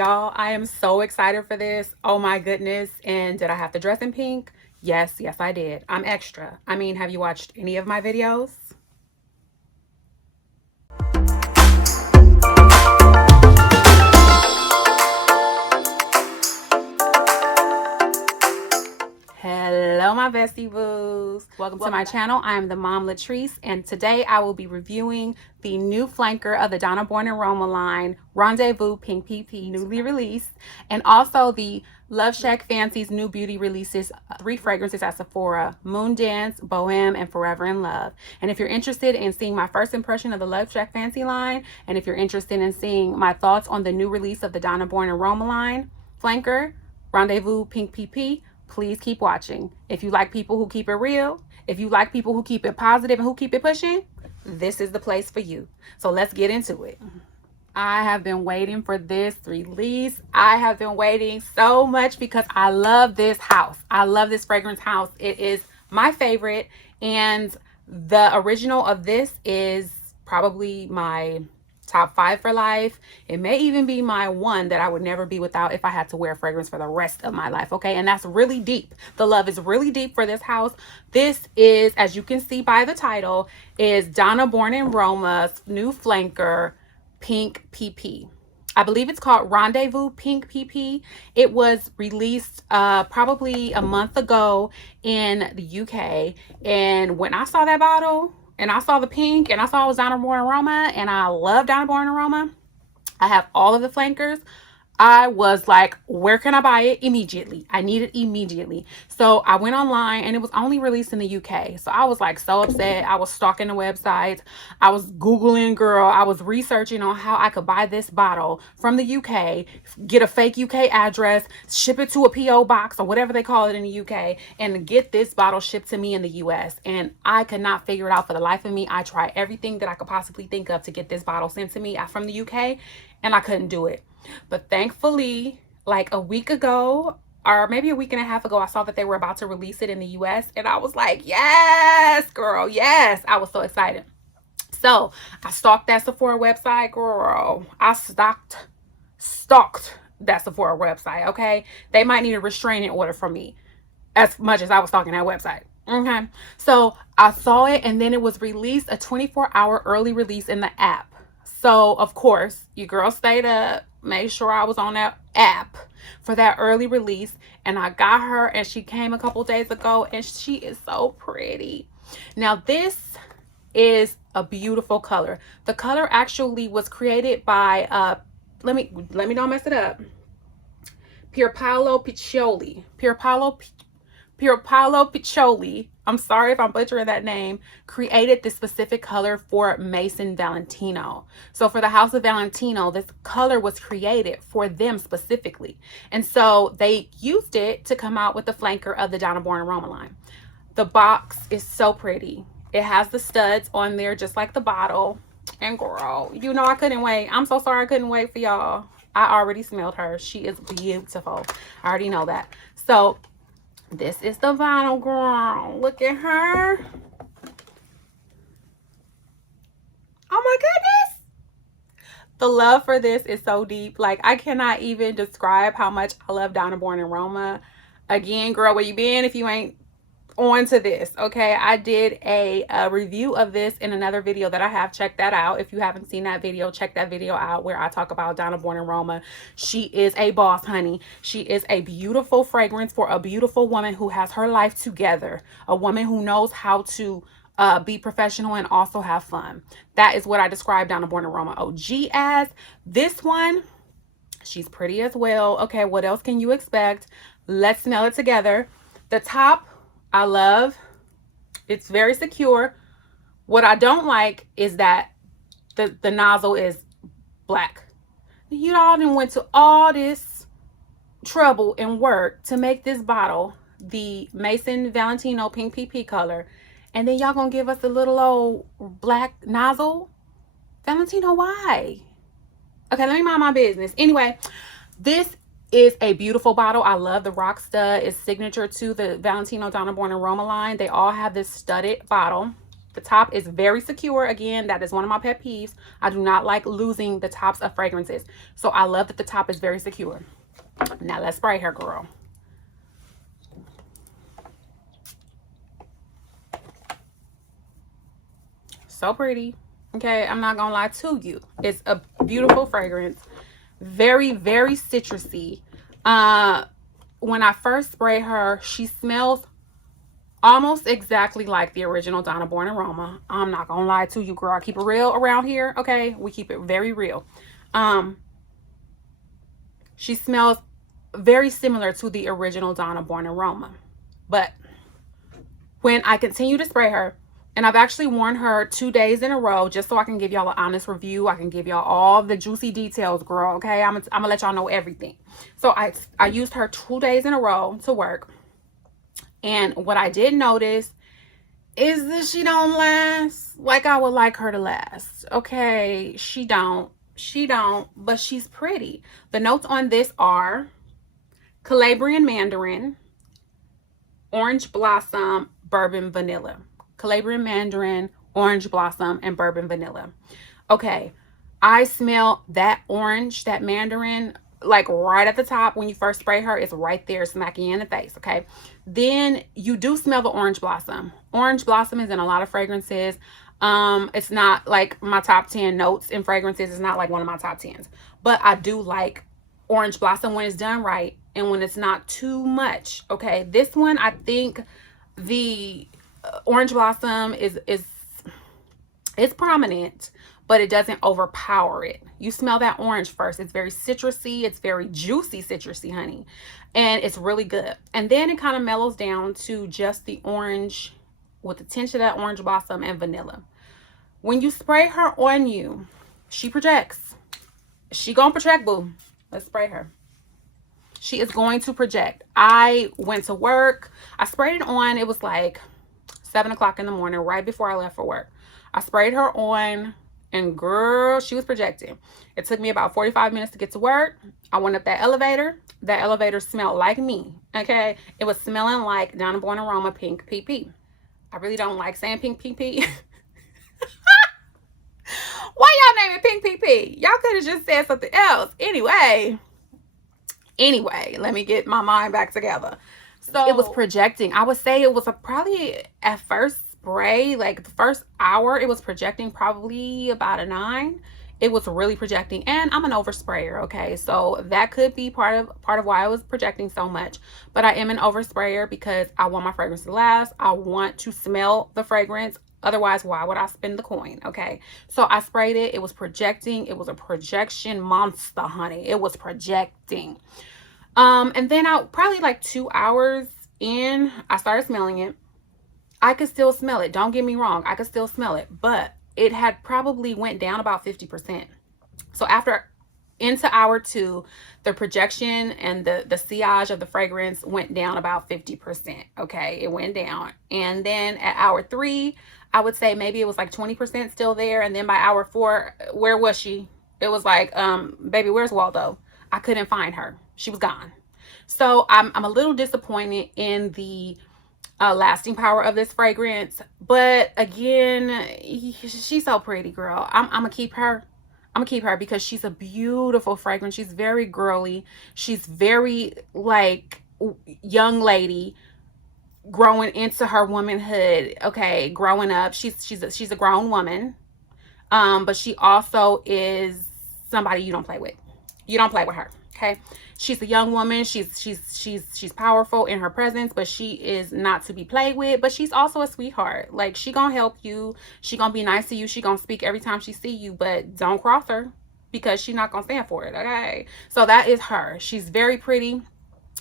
Y'all, I am so excited for this. Oh my goodness. And did I have to dress in pink? Yes, I did. I'm extra. I mean, have you watched any of my videos? Hello my Bestie Boos. Welcome to my channel. I am the Mom Latrice, and today I will be reviewing the new flanker of the Donna Born and Roma line, Rendezvous Pink PP, newly released, and also the LoveShackFancy's new beauty releases, 3 fragrances at Sephora: Moondance, Boheme, and Forever in Love. And if you're interested in seeing my first impression of the LoveShackFancy line, and if you're interested in seeing my thoughts on the new release of the Donna Born and Roma line, flanker, Rendezvous Pink PP, please keep watching. If you like people who keep it real, if you like people who keep it positive and who keep it pushing, this is the place for you. So let's get into it. I have been waiting for this release. I have been waiting so much because I love this house. I love this fragrance house. It is my favorite, and the original of this is probably my top 5 for life. It may even be my one that I would never be without if I had to wear fragrance for the rest of my life. Okay, and that's really deep. The love is really deep for this house. This is, as you can see by the title, is Donna Born and Roma's new flanker, Pink PP. I believe it's called Rendezvous Pink PP. It was released probably a month ago in the UK, and when I saw that bottle and I saw the pink and I saw it was Donna Born and Roma, and I love Donna Born and Roma, I have all of the flankers. I was like, where can I buy it? Immediately. I need it immediately. So I went online, and it was only released in the UK. So I was like so upset. I was stalking the websites. I was Googling, girl. I was researching on how I could buy this bottle from the UK, get a fake UK address, ship it to a PO box or whatever they call it in the UK, and get this bottle shipped to me in the US. And I could not figure it out for the life of me. I tried everything that I could possibly think of to get this bottle sent to me from the UK, and I couldn't do it. But thankfully, like a week ago, or maybe a week and a half ago, I saw that they were about to release it in the US, and I was like, yes, girl, yes. I was so excited. So I stalked that Sephora website, girl. I stalked that Sephora website, okay? They might need a restraining order from me as much as I was stalking that website. Okay, so I saw it, and then it was released, a 24-hour early release in the app. So of course, your girl stayed up, made sure I was on that app for that early release, and I got her, and she came a couple days ago, and she is so pretty. Now this is a beautiful color. The color actually was created by let me don't mess it up. Pierpaolo Piccioli, I'm sorry if I'm butchering that name, created this specific color for Mason Valentino. So for the House of Valentino, this color was created for them specifically. And so they used it to come out with the flanker of the Donna Born and Roma line. The box is so pretty. It has the studs on there just like the bottle. And girl, you know I couldn't wait. I'm so sorry I couldn't wait for y'all. I already smelled her. She is beautiful. I already know that. So this is the vinyl, girl. Look at her. Oh my goodness. The love for this is so deep. Like, I cannot even describe how much I love Donna Born and Roma. Again, girl, where you been if you ain't on to this? Okay, I did a review of this in another video that I have. Check that out. If you haven't seen that video, check that video out where I talk about Donna Born and Roma. She is a boss, honey. She is a beautiful fragrance for a beautiful woman who has her life together, a woman who knows how to be professional and also have fun. That is what I describe Donna Born and Roma OG as. This one, she's pretty as well. Okay, what else can you expect? Let's smell it together. The top, I love. It's very secure. What I don't like is that the nozzle is black. You all done went to all this trouble and work to make this bottle the Mason Valentino Pink PP color, and then y'all gonna give us a little old black nozzle? Valentino, why? Okay, let me mind my business. Anyway, this is a beautiful bottle. I love the rock stud. It's signature to the Valentino Donna Born and Roma line. They all have this studded bottle. The top is very secure. Again, that is one of my pet peeves. I do not like losing the tops of fragrances. So I love that the top is very secure. Now let's spray her, girl. So pretty. Okay, I'm not gonna lie to you. It's a beautiful fragrance. Very, very citrusy. When I first spray her, she smells almost exactly like the original Donna Born aroma. I'm not gonna lie to you, girl. I keep it real around here, okay? We keep it very real. She smells very similar to the original Donna Born aroma. But when I continue to spray her, and I've actually worn her 2 days in a row just so I can give y'all an honest review. I can give y'all all the juicy details, girl, okay? I'm gonna let y'all know everything. So I used her 2 days in a row to work. And what I did notice is that she don't last like I would like her to last. Okay, she don't, but she's pretty. The notes on this are Calabrian Mandarin, Orange Blossom, Bourbon Vanilla. Calabrian Mandarin, Orange Blossom, and Bourbon Vanilla. Okay, I smell that orange, that mandarin, like right at the top. When you first spray her, it's right there smacking you in the face. Okay, then you do smell the orange blossom. Orange blossom is in a lot of fragrances. It's not like my top 10 notes in fragrances. It's not like one of my top 10s, but I do like orange blossom when it's done right and when it's not too much. Okay, this one, I think the orange blossom is prominent, but it doesn't overpower it. You smell that orange first. It's very citrusy. It's very juicy citrusy, honey. And it's really good. And then it kind of mellows down to just the orange with the tinge of that orange blossom and vanilla. When you spray her on you, she projects. She gonna project, boo. Let's spray her. She is going to project. I went to work. I sprayed it on. It was like 7 o'clock in the morning, right before I left for work. I sprayed her on, and girl, she was projecting. It took me about 45 minutes to get to work. I went up that elevator. That elevator smelled like me, okay? It was smelling like Donna Born Aroma Pink PP. I really don't like saying Pink PP. Why y'all name it Pink PP? Y'all could have just said something else. Anyway, let me get my mind back together. So it was projecting. I would say it was probably at first spray, like the first hour, it was projecting probably about a 9. It was really projecting, and I'm an oversprayer, okay? So that could be part of why I was projecting so much. But I am an oversprayer because I want my fragrance to last. I want to smell the fragrance. Otherwise, why would I spend the coin? Okay, so I sprayed it. It was projecting. It was a projection monster, honey. It was projecting. And then probably like 2 hours in, I started smelling it. I could still smell it. Don't get me wrong. I could still smell it, but it had probably went down about 50%. So into hour 2, the projection and the sillage of the fragrance went down about 50%. Okay, it went down. And then at hour 3, I would say maybe it was like 20% still there. And then by hour 4, where was she? It was like, baby, where's Waldo? I couldn't find her. She was gone. So I'm a little disappointed in the lasting power of this fragrance. But again, she's so pretty, girl. I'm gonna keep her. I'm gonna keep her because she's a beautiful fragrance. She's very girly. She's very like young lady growing into her womanhood. Okay, growing up. She's a grown woman. But she also is somebody you don't play with. You don't play with her. Okay, she's a young woman. She's powerful in her presence, but she is not to be played with. But she's also a sweetheart. Like, she gonna help you. She gonna be nice to you. She gonna speak every time she see you, but don't cross her because she's not gonna stand for it. Okay, so that is her. She's very pretty.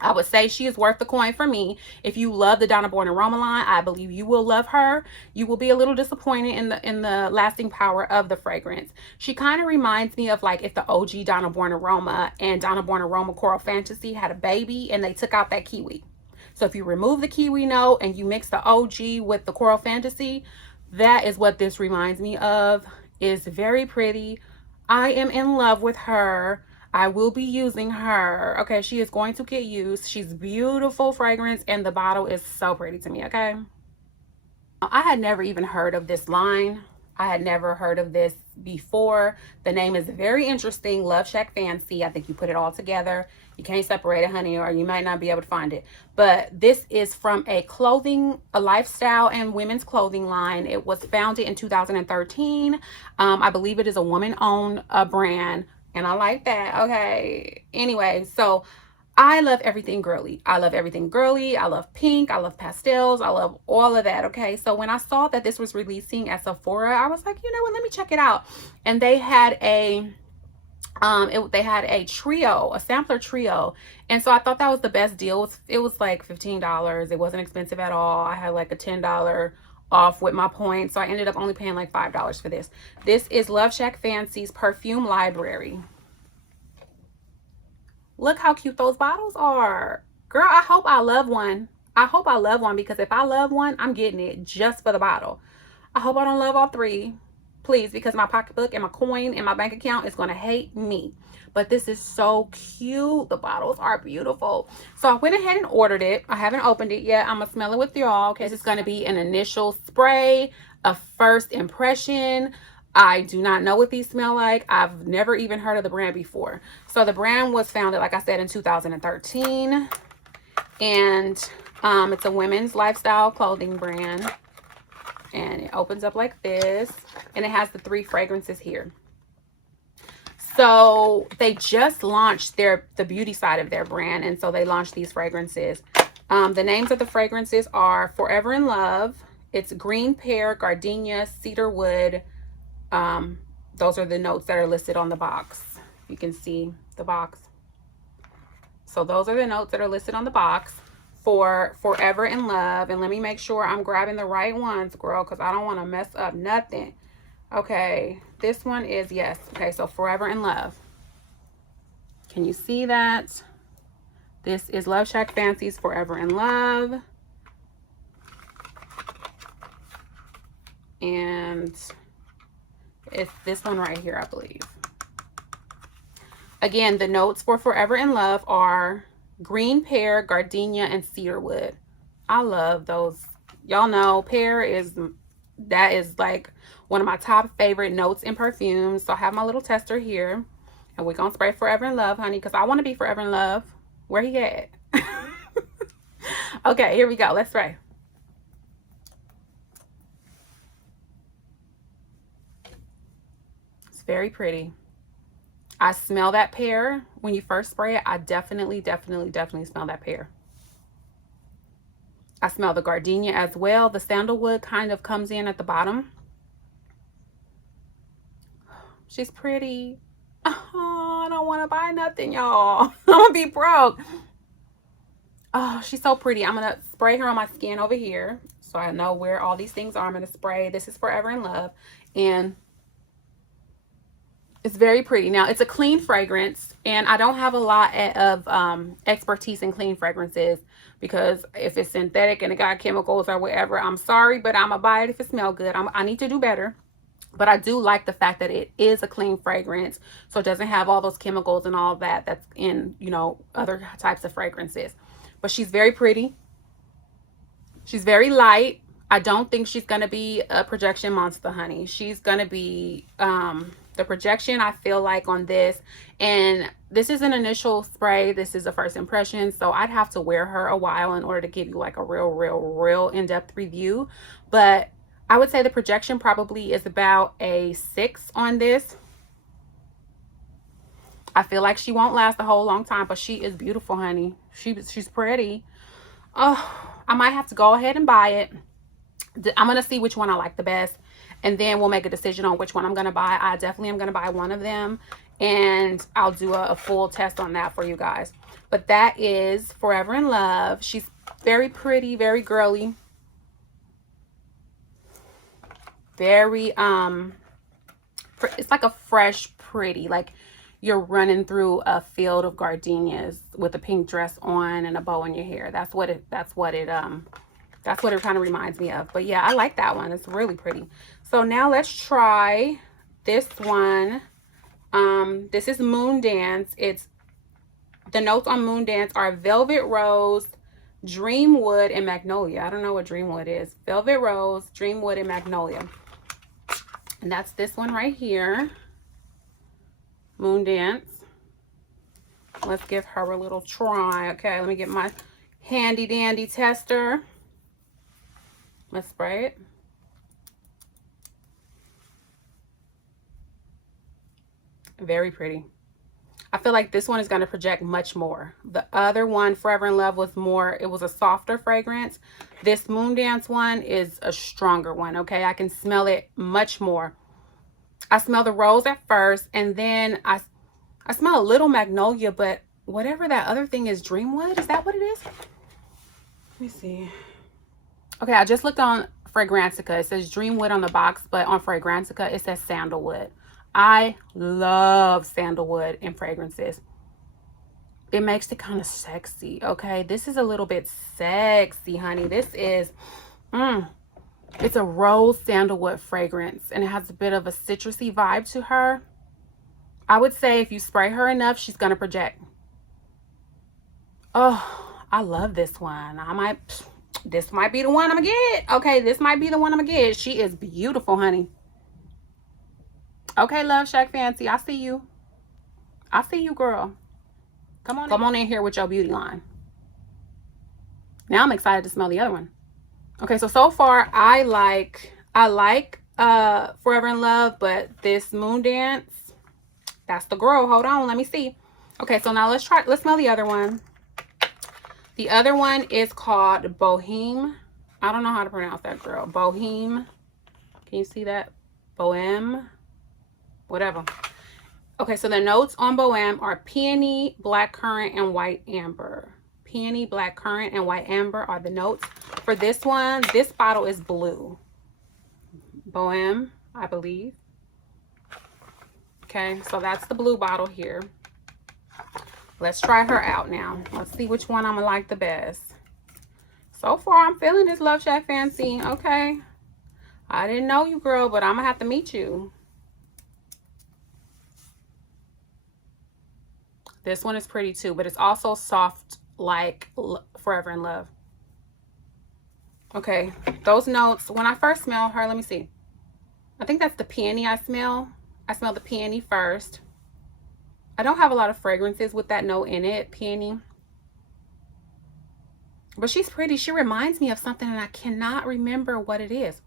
I would say she is worth the coin for me. If you love the Donna Born Aroma line, I believe you will love her. You will be a little disappointed in the lasting power of the fragrance. She kind of reminds me of like if the OG Donna Born Aroma and Donna Born Aroma Coral Fantasy had a baby and they took out that kiwi. So if you remove the kiwi note and you mix the OG with the Coral Fantasy, that is what this reminds me of. It's very pretty. I am in love with her. I will be using her. Okay, she is going to get used. She's beautiful fragrance, and the bottle is so pretty to me. Okay, I had never even heard of this line. I had never heard of this before. The name is very interesting, LoveShackFancy. I think you put it all together. You can't separate it, honey, or you might not be able to find it. But this is from a lifestyle and women's clothing line. It was founded in 2013. I believe it is a woman-owned brand, and I like that. Okay. Anyway, so I love everything girly. I love everything girly. I love pink. I love pastels. I love all of that. Okay. So when I saw that this was releasing at Sephora, I was like, you know what, let me check it out. And they had a trio, a sampler trio. And so I thought that was the best deal. It was like $15. It wasn't expensive at all. I had like a $10 off with my points. So I ended up only paying like $5 for this. This is LoveShackFancy's Perfume Library. Look how cute those bottles are. Girl, I hope I love one. I hope I love one, because if I love one, I'm getting it just for the bottle. I hope I don't love all three. Please, because my pocketbook and my coin and my bank account is going to hate me. But this is so cute. The bottles are beautiful. So I went ahead and ordered it. I haven't opened it yet. I'm going to smell it with y'all. Okay, this is going to be an initial spray, a first impression. I do not know what these smell like. I've never even heard of the brand before. So the brand was founded, like I said, in 2013. And it's a women's lifestyle clothing brand. And it opens up like this. And it has the 3 fragrances here. So they just launched the beauty side of their brand. And so they launched these fragrances. The names of the fragrances are Forever in Love. It's green pear, gardenia, cedarwood. Those are the notes that are listed on the box. You can see the box. So those are the notes that are listed on the box for Forever in Love. And let me make sure I'm grabbing the right ones, girl, because I don't want to mess up nothing. Okay, this one is, yes. Okay, so Forever in Love. Can you see that? This is LoveShackFancy's Forever in Love. And it's this one right here, I believe. Again, the notes for Forever in Love are green pear, gardenia, and cedarwood. I love those. Y'all know pear is like one of my top favorite notes in perfumes. So I have my little tester here, and we're gonna spray Forever in Love, honey, because I want to be forever in love. Where he at? Okay, here we go. Let's spray. Very pretty. I smell that pear when you first spray it. I definitely smell that pear. I smell the gardenia as well. The sandalwood kind of comes in at the bottom. She's pretty. Oh, I don't want to buy nothing, y'all. I'm gonna be broke. Oh, she's so pretty. I'm gonna spray her on my skin over here so I know where all these things are. I'm gonna spray. This is Forever in Love, and it's very pretty. Now, it's a clean fragrance, and I don't have a lot of expertise in clean fragrances, because if it's synthetic and it got chemicals or whatever, I'm sorry, but I'm going to buy it if it smells good. I need to do better. But I do like the fact that it is a clean fragrance, so it doesn't have all those chemicals and all that that's in, you know, other types of fragrances. But she's very pretty. She's very light. I don't think she's going to be a projection monster, honey. She's going to be... the projection, I feel like, on this, and this is an initial spray, this is a first impression, so I'd have to wear her a while in order to give you like a real in-depth review. But I would say the projection probably is about a 6 on this. I feel like she won't last a whole long time, but she is beautiful, honey. She's pretty. Oh, I might have to go ahead and buy it. I'm gonna see which one I like the best, and then we'll make a decision on which one I'm going to buy. I definitely am going to buy one of them, and I'll do a full test on that for you guys. But that is Forever in Love. She's very pretty, very girly. Very, it's like a fresh, pretty, like you're running through a field of gardenias with a pink dress on and a bow in your hair. That's what it kind of reminds me of. But yeah, I like that one. It's really pretty. So now let's try this one. This is Moondance. The notes on Moondance are velvet rose, Dreamwood and Magnolia. I don't know what Dreamwood is. Velvet Rose, Dreamwood, and Magnolia. And that's this one right here. Moondance. Let's give her a little try. Okay, let me get my handy dandy tester. Let's spray it. Very pretty. I feel like this one is going to project much more. The other one, Forever in Love, was more, it was a softer fragrance. This Moondance one is a stronger one, okay? I can smell it much more. I smell the rose at first, and then I smell a little magnolia, but whatever that other thing is, Dreamwood, is that what it is? Let me see. Okay, I just looked on Fragrantica. It says Dreamwood on the box, but on Fragrantica, it says sandalwood. I love sandalwood in fragrances. It makes it kind of sexy, okay? This is a little bit sexy, honey. This is, it's a rose sandalwood fragrance, and it has a bit of a citrusy vibe to her. I would say if you spray her enough, she's going to project. Oh, I love this one. This might be the one I'm going to get. Okay, this might be the one I'm going to get. She is beautiful, honey. Okay, LoveShackFancy, I see you. I see you, girl. Come on in here with your beauty line. Now I'm excited to smell the other one. Okay, so far I like Forever in Love, but this Moondance, that's the girl. Hold on, let me see. Okay, so now let's smell the other one. The other one is called Boheme. I don't know how to pronounce that, girl. Boheme. Can you see that? Boheme. Whatever. Okay, so the notes on Boheme are peony, blackcurrant, and white amber. Peony, blackcurrant, and white amber are the notes. For this one, this bottle is blue. Boheme, I believe. Okay, so that's the blue bottle here. Let's try her out now. Let's see which one I'm gonna like the best. So far, I'm feeling this LoveShackFancy. Okay. I didn't know you, girl, but I'm gonna have to meet you. This one is pretty too, but it's also soft like Forever in Love. Okay, those notes, when I first smell her, let me see. I think that's the peony I smell. I smell the peony first. I don't have a lot of fragrances with that note in it, peony. But she's pretty. She reminds me of something and I cannot remember what it is.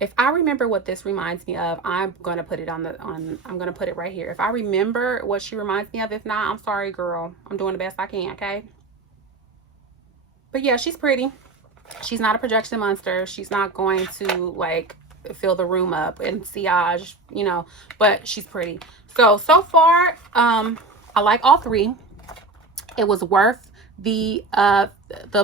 If I remember what this reminds me of, I'm going to put it I'm going to put it right here. If I remember what she reminds me of, if not, I'm sorry, girl. I'm doing the best I can, okay? But yeah, she's pretty. She's not a projection monster. She's not going to like fill the room up and sillage, you know, but she's pretty. So far, I like all three. It was worth the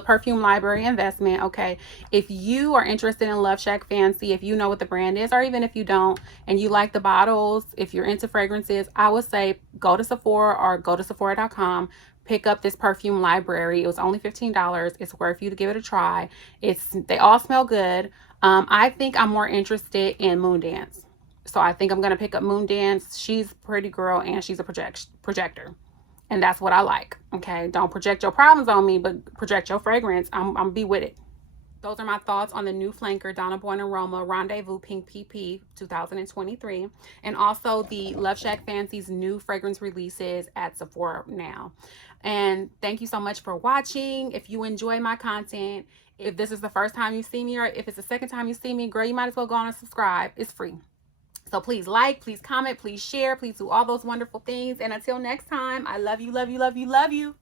perfume library investment. Okay, if you are interested in LoveShackFancy, if you know what the brand is, or even if you don't and you like the bottles, if you're into fragrances, I would say go to Sephora or go to Sephora.com, pick up this perfume library. It was only $15. It's worth you to give it a try. They all smell good. I think I'm more interested in Moondance, so I think I'm gonna pick up Moondance. She's a pretty girl and she's a projector. And that's what I like, okay? Don't project your problems on me, but project your fragrance. I'm be with it. Those are my thoughts on the new flanker, Donna Born and Roma Rendezvous Pink PP 2023. And also the LoveShackFancy's new fragrance releases at Sephora now. And thank you so much for watching. If you enjoy my content, if this is the first time you see me, or if it's the second time you see me, girl, you might as well go on and subscribe. It's free. So please like, please comment, please share, please do all those wonderful things. And until next time, I love you, love you, love you, love you.